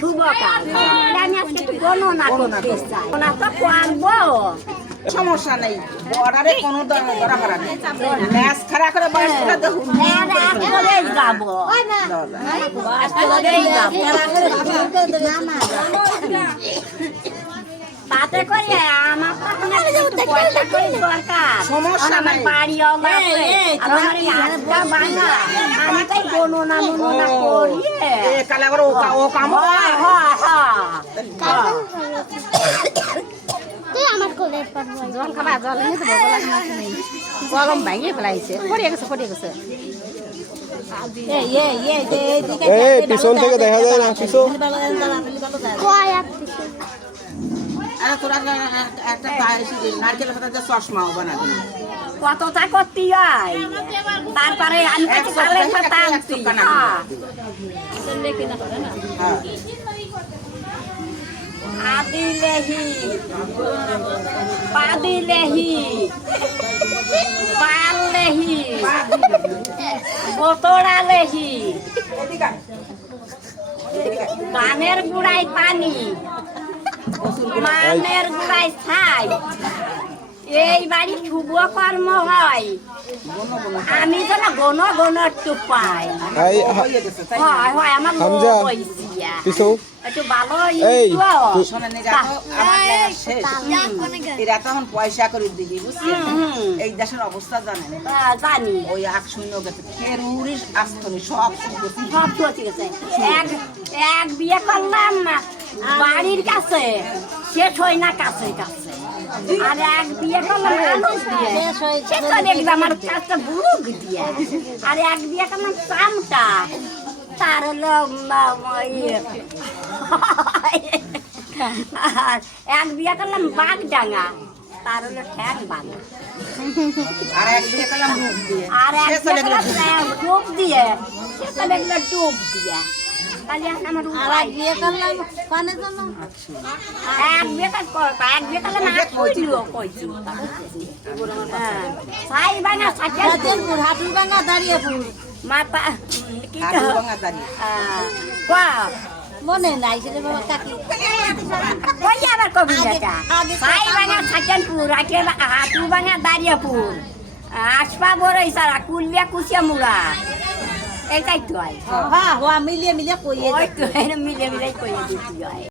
শুভ কাজ আমি আজকে একটু গণনা করতে চাই গণনা তো করবো সমস্যা নেই অর্ডারে কোনো দরকার নেই ম্যাচ খারাপ করে বাসটা দেখুন যাবো তাতে করে আমার তো পয়সা করে দরকার সমস্যা আমার নাই বাড়িও আছে আর আমার এই হাতটা ভাঙা আমি তাই গণনা মননা করি কালে আবার ও কাম জল খাবা জল গরম ভাঙিয়ে ফেলাইছে পড়িয়ে গেছে পিছন থেকে দেখা যায় না পিছন তোরা একটা নারকেল পাতা চশমাও বানাবি কতটা করতে হয় তারপরে আমি কাছে কালে খাতা আনছি আদিলেহি পাদিলেহি পাললেহি বোতড়ালেহি গানের গুড়াই পানি মানের গুড়াই ছাই এই বাড়ি শুভ কর্ম হয় আমি তো না গণ একটু পাই হয় আমার পিছন একটু ভালো এরা তখন পয়সা করে দিবি বুঝছেন এই দেশের অবস্থা জানেন জানি ওই 1-0 গেছে ফেরুরিস আসতনি সব সব ঠিক আছে এক বিয়ে করলাম বাড়ির কাছে শেষ হয় না কাছে কাছে আর এক বিয়ে করলাম মানুষ দিয়ে শেষ হয় দেখবে আমার কাছে বুড়ুক দিয়ে আর এক বিয়ে করলাম চামটা তার হলো আর এক বিয়ে করলাম বাগডাঙ্গা তার হলো ঠ্যাং ভাঙা আর এক বিয়ে করলাম রূপ দিয়ে আর এক বিয়ে করলাম ডুব দিয়ে সেটা দেখলো ডুব দিয়ে এক বিয়ে করলাম ছাই ভাঙা হাঁটুর ভাঙা দাঁড়িয়ে মাথা কি মনে নাই সেটা বাবা কাকি কই আবার কবিতাটা ছাই ভাঙা সাকেনপুর হাঁটু ভাঙা দাঁড়িয়েপুর আসপা বড় ইসারা কুলিয়া কুচিয়া মুড়া এইটাই তো হয় মিলিয়ে মিলিয়ে কইয়ে মিলিয়ে মিলিয়ে কইয়ে দিতে হয়